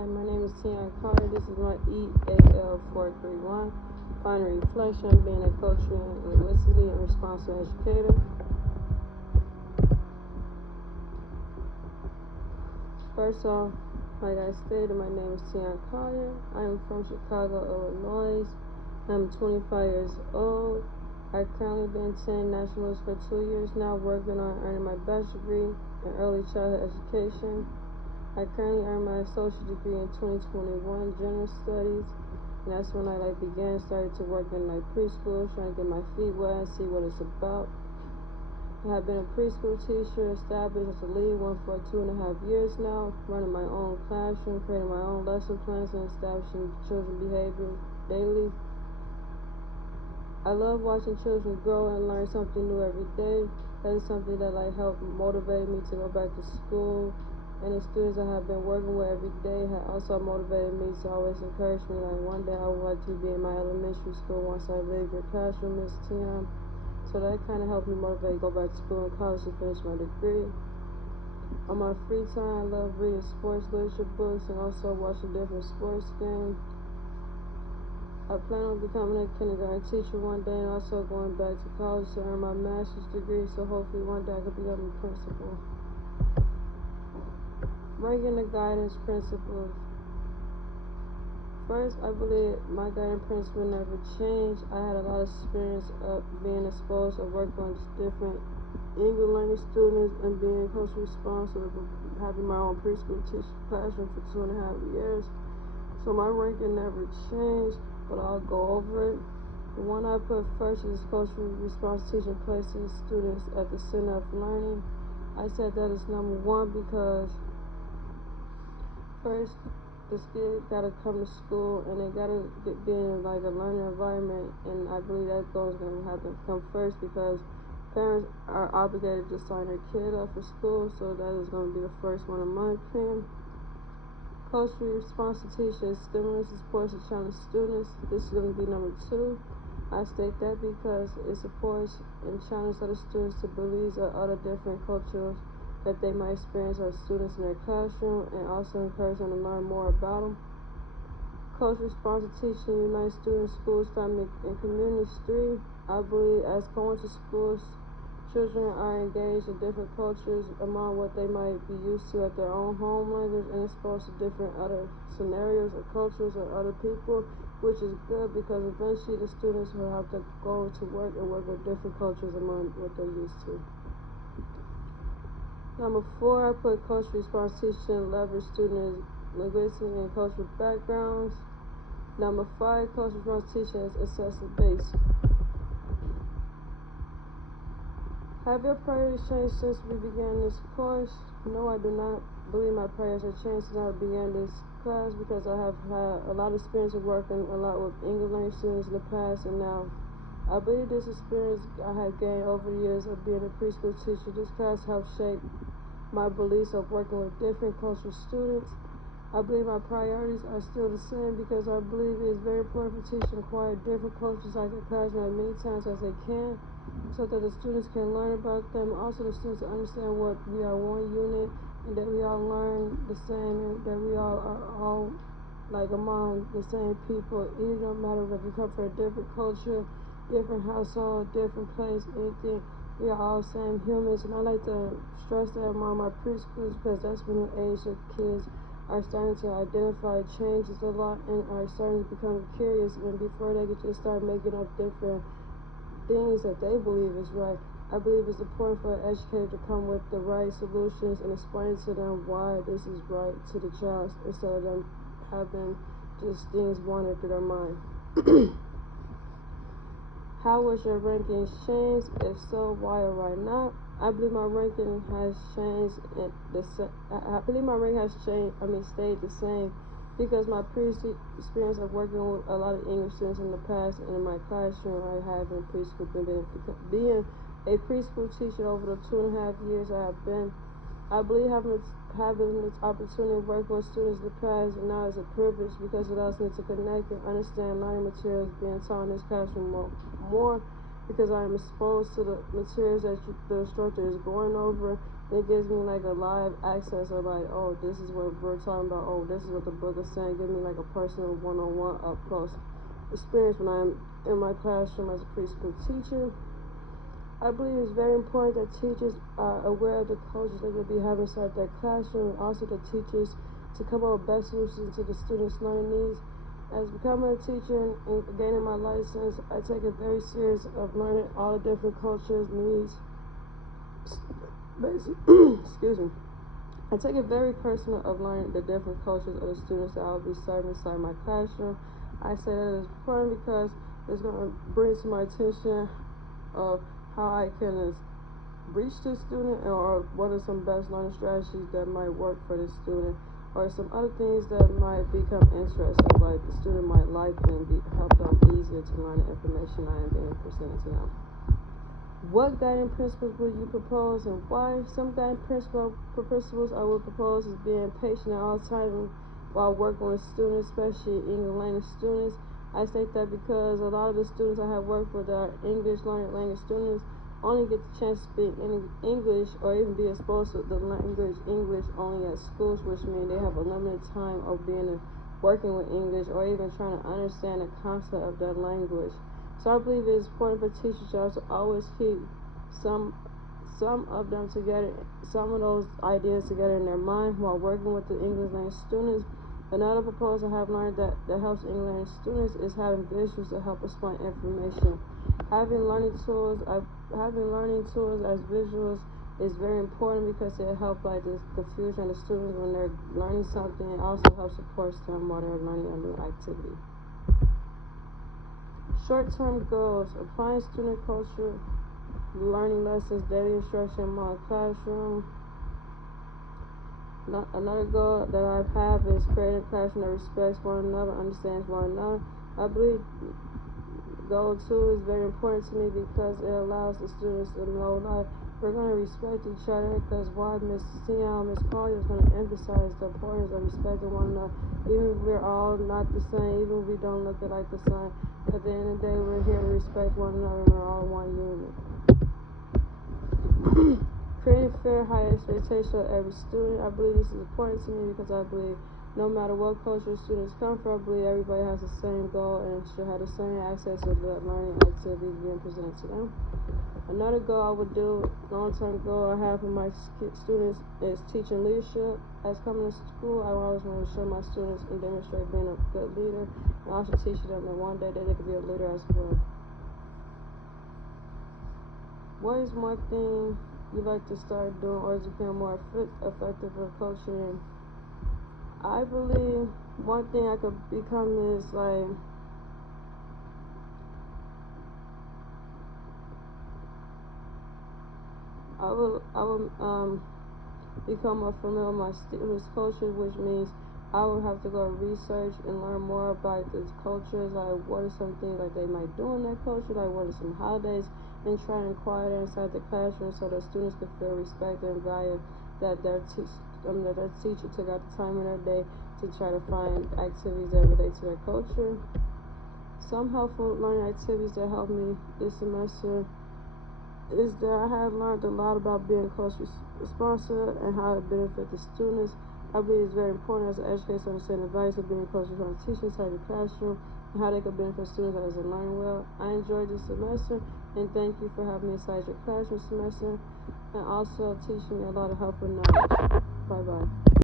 Hi, my name is Tion Carter. This is my EAL431. Final reflection on being a cultural and linguistically and responsible educator. First off, like I stated, my name is Tion Carter. I am from Chicago, Illinois. I'm 25 years old. I've currently been attending nationals for 2 years now, working on earning my bachelor's degree in early childhood education. I currently earned my associate degree in 2021 general studies, and that's when I started to work in preschool, trying to get my feet wet and see what it's about. I have been a preschool teacher, established as a lead one for 2.5 years now, running my own classroom, creating my own lesson plans, and establishing children's behavior daily. I love watching children grow and learn something new every day. That is something that helped motivate me to go back to school. And the students I have been working with every day have also motivated me to always encourage me. One day I would like to be in my elementary school once I leave your classroom, Miss Tion. So that kind of helped me motivate to go back to school and college to finish my degree. On my free time, I love reading sports literature books and also watching different sports games. I plan on becoming a kindergarten teacher one day and also going back to college to earn my master's degree. So hopefully one day I could become a principal. Ranking the guidance principles. First, I believe my guiding principle never changed. I had a lot of experience of being exposed to working with different English language students and being culturally responsible, having my own preschool teaching classroom for 2.5 years. So my ranking never changed, but I'll go over it. The one I put first is culturally responsible teaching places students at the center of learning. I said that is number one because first, the kids gotta come to school and they gotta be in a learning environment, and I believe that goal is gonna have to come first because parents are obligated to sign their kid up for school, so that is gonna be the first one in my opinion. Culturally responsive teaching stimulus and supports and challenge students. This is gonna be number two. I state that because it supports and challenges other students to believe that other different cultures that they might experience as students in their classroom, and also encourage them to learn more about them. Culturally responsive teaching unites students, schools, family, and communities. 3. I believe as going to schools, children are engaged in different cultures among what they might be used to at their own home language and exposed to different other scenarios or cultures or other people, which is good because eventually the students will have to go to work and work with different cultures among what they're used to. Number 4, I put cultural responsive teaching leverage students' linguistic and cultural backgrounds. Number 5, cultural responsive teaching is assessment based. Have your priorities changed since we began this course? No, I do not believe my priorities have changed since I began this class because I have had a lot of experience of working a lot with English language students in the past, and now I believe this experience I have gained over the years of being a preschool teacher. This class helped shape my beliefs of working with different cultural students. I believe my priorities are still the same because I believe it is very important for teachers to acquire different cultures like the classroom as many times as they can, so that the students can learn about them. Also, the students understand what we are one unit and that we all learn the same and that we all are all among the same people. It don't matter if you come from a different culture, different household, different place, anything. We are all same humans, and I like to stress that among my preschools because that's when the age of kids are starting to identify changes a lot and are starting to become curious, and before they can just start making up different things that they believe is right. I believe it's important for an educator to come with the right solutions and explain to them why this is right to the child instead of them having just things wandering through their mind. How was your ranking changed? If so, why or why not? I believe my ranking has changed. I believe my ranking has stayed the same because my previous experience of working with a lot of English students in the past and in my classroom I have in preschool, being a preschool teacher over the 2.5 years I have been. I believe having this opportunity to work with students in the past and now is a privilege because it allows me to connect and understand learning materials being taught in this classroom more because I am exposed to the materials that the instructor is going over, It gives me like a live access of like, oh, this is what we're talking about. Oh, this is what the book is saying. Give me like a personal one-on-one up close experience when I'm in my classroom as a preschool teacher. I believe it's very important that teachers are aware of the cultures that they'll be having inside their classroom, and also the teachers to come up with best solutions to the students' learning needs. As becoming a teacher and gaining my license, I take it very serious of learning all the different cultures, needs. Excuse me. I take it very personal of learning the different cultures of the students that I'll be serving inside my classroom. I say that it's important because it's going to bring to my attention of how I can reach the student, or what are some best learning strategies that might work for the student, or some other things that might become interesting, like the student might like and help them easier to learn the information I am being presented to them. What guiding principles would you propose and why? Some guiding principles I would propose is being patient at all times while working with students, especially English language students. I state that because a lot of the students I have worked with are English language students only get the chance to speak English or even be exposed to the language English only at schools, which means they have a limited time of working with English or even trying to understand the concept of that language. So I believe it is important for teachers to always keep some of them together, some of those ideas together in their mind while working with the English language students. Another proposal I have learned that helps English language students is having visuals to help explain information. Having learning tools as visuals is very important because it helps like the confusion of the students when they're learning something. It also helps support them while they're learning a new activity. Short-term goals: applying student culture, learning lessons, daily instruction in my classroom. Another goal that I have is creating a classroom that respects one another, understands one another. I believe goal 2 is very important to me because it allows the students to know that we're going to respect each other, because why Miss Collier is going to emphasize the importance of respecting one another. Even if we're all not the same, even if we don't look like the same, at the end of the day, we're here to respect one another and we're all one unit. Creating fair, high expectations of every student. I believe this is important to me because I believe no matter what culture students come from, I believe everybody has the same goal and should have the same access to the learning activities being presented to them. Another goal I would do, long-term goal I have for my students, is teaching leadership. As coming to school, I always want to show my students and demonstrate being a good leader, and also teach them that one day they could be a leader as well. What is one thing you like to start doing or to become more effective in coaching? I believe one thing I could become is like I would become more familiar with my students' culture, which means I would have to go research and learn more about these cultures, like what are some things like they might do in their culture, like what are some holidays, and try and inquire that inside the classroom so that students can feel respect and value that their teacher took out the time in their day to try to find activities that relate to their culture. Some helpful learning activities that helped me this semester is that I have learned a lot about being culture responsive and how it benefits the students. I believe it's very important as an educator to understand the values of being culture responsive teaching inside the classroom and how they can benefit students as they learn well. I enjoyed this semester, and thank you for having me inside your classroom semester and also teaching me a lot of helpful knowledge. Bye-bye.